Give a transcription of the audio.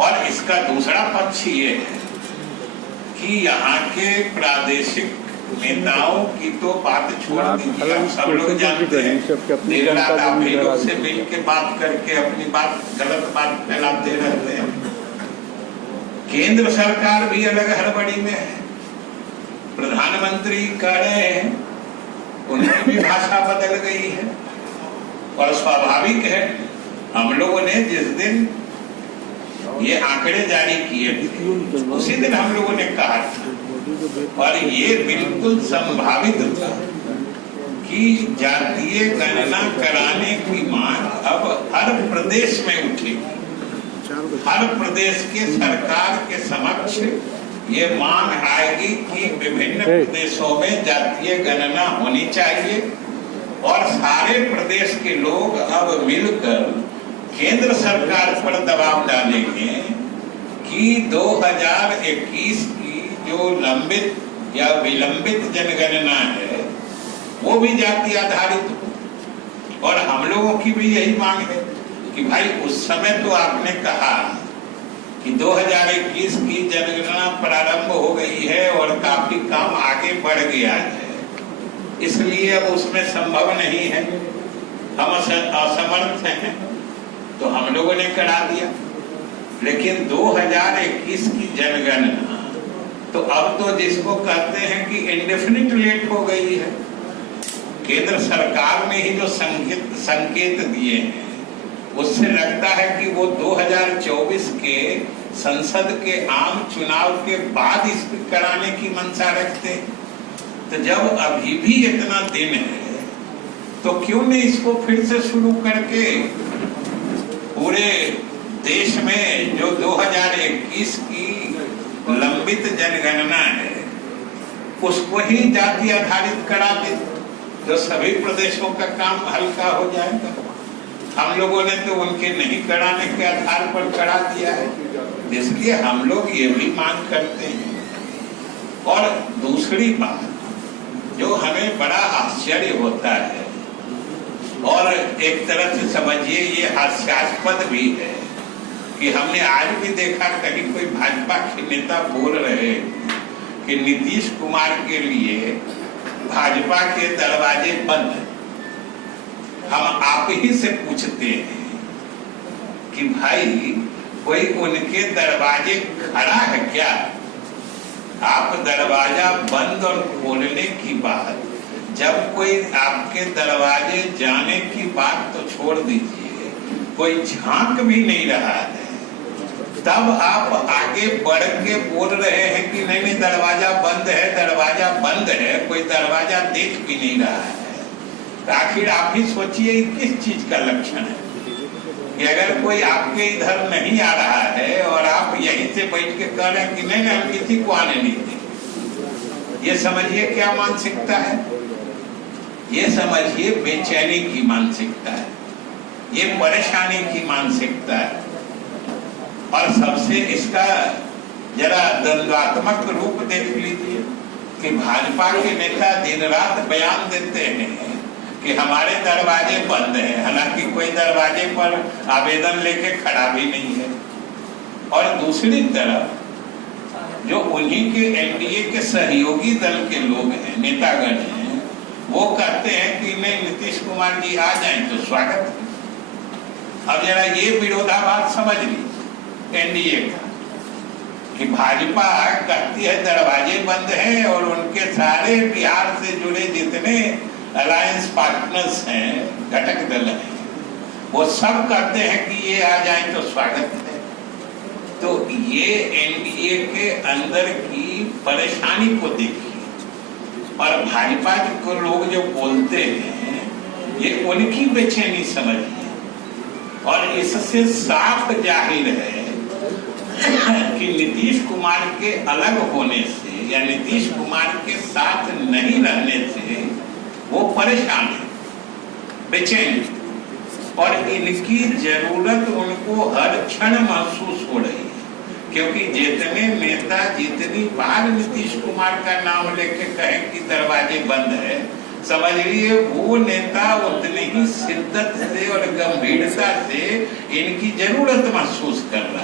और इसका दूसरा पक्ष ये है कि यहाँ के प्रादेशिक नेताओं की तो बात छोड़ दीजिए, आप सब लोग जानते हैं देर रात आप ही लोग से मिल के बात करके अपनी बात गलत बात फैलाते रहते हैं। केंद्र सरकार भी अलग हड़बड़ी में है, प्रधानमंत्री कह रहे हैं, उनकी भी भाषा बदल गई है और स्वाभाविक है। हम लोगों ने जिस दिन ये आंकड़े जारी किए थे उसी दिन हम लोगों ने कहा था और ये बिल्कुल संभावित था कि जातीय गणना कराने की मांग अब हर प्रदेश में उठेगी। हर प्रदेश के सरकार के समक्ष ये मांग आएगी कि विभिन्न प्रदेशों में जातीय गणना होनी चाहिए और सारे प्रदेश के लोग अब मिलकर केंद्र सरकार पर दबाव डालेंगे कि 2021 की जो लंबित या विलंबित जनगणना है वो भी जाति आधारित हो। और हम लोगों की भी यही मांग है कि भाई उस समय तो आपने कहा कि 2021 की जनगणना प्रारंभ हो गई है और काफी काम आगे बढ़ गया है, इसलिए अब उसमें संभव नहीं है, हम असमर्थ हैं, तो हम लोगों ने करा दिया। लेकिन 2021 की जनगणना तो अब तो जिसको कहते हैं कि इंडेफिनिट लेट हो गई है। केंद्र सरकार ने ही जो संकेत दिए हैं उससे लगता है कि वो 2024 के संसद के आम चुनाव के बाद इसको कराने की मंशा रखते। तो जब अभी भी इतना दिन है तो क्यों नहीं इसको फिर से शुरू करके पूरे देश में जो 2021 की लंबित जनगणना है उसको ही जाति आधारित करा दे, जो सभी प्रदेशों का काम हल्का हो जाएगा। हम लोगों ने तो उनके नहीं कराने के आधार पर करा दिया है, इसलिए हम लोग ये भी मांग करते हैं। और दूसरी बात जो हमें बड़ा आश्चर्य होता है और एक तरह से समझिए ये हास्यास्पद भी है कि हमने आज भी देखा कहीं कोई भाजपा के नेता बोल रहे कि नीतीश कुमार के लिए भाजपा के दरवाजे बंद हैं। हम आप ही से पूछते हैं कि भाई कोई उनके दरवाजे खड़ा है क्या? आप दरवाजा बंद और खोलने की बात, जब कोई आपके दरवाजे जाने की बात तो छोड़ दीजिए, कोई झांक भी नहीं रहा है, तब आप आगे बढ़ के बोल रहे हैं कि नहीं नहीं दरवाजा बंद है, दरवाजा बंद है, कोई दरवाजा देख भी नहीं रहा है। तो आखिर आप ही सोचिए किस चीज का लक्षण है कि अगर कोई आपके इधर नहीं आ रहा है और आप यहीं से बैठ के कह रहे हैं कि नहीं हम किसी को आने नहीं देंगे, ये समझिए क्या मानसिकता है। ये समझिए बेचैनी की मानसिकता है, ये परेशानी की मानसिकता है। और सबसे इसका जरा द्वंद्वात्मक रूप देख लीजिए कि भाजपा के नेता दिन रात बयान देते हैं कि हमारे दरवाजे बंद हैं, हालांकि कोई दरवाजे पर आवेदन लेके खड़ा भी नहीं है। और दूसरी तरफ जो उन्हीं के एनडीए के सहयोगी दल के लोग हैं, नेतागण हैं, वो कहते हैं कि नहीं नीतीश कुमार जी आ जाएं तो स्वागत है। अब जरा ये विरोधाभास समझ लीजिए एनडीए का कि भाजपा कहती है दरवाजे बंद हैं और उनके सारे बिहार से जुड़े जितने अलायंस पार्टनर्स हैं, घटक दल हैं, वो सब कहते हैं कि ये आ जाएं तो स्वागत है। तो ये एनडीए के अंदर की परेशानी को देखिए। और भाजपा को लोग जो बोलते हैं ये उनकी बेचैनी समझिए। और इससे साफ जाहिर है कि नीतीश कुमार के अलग होने से या नीतीश कुमार के साथ नहीं रहने से वो परेशान है, बेचैन, और इनकी जरूरत उनको हर क्षण महसूस हो रही है। क्योंकि जितने नेता जितनी बार नीतीश कुमार का नाम लेके कहें कि दरवाजे बंद है, समझ लिए वो नेता उतनी ही शिद्दत से और गंभीरता से इनकी जरूरत महसूस कर रहे हैं।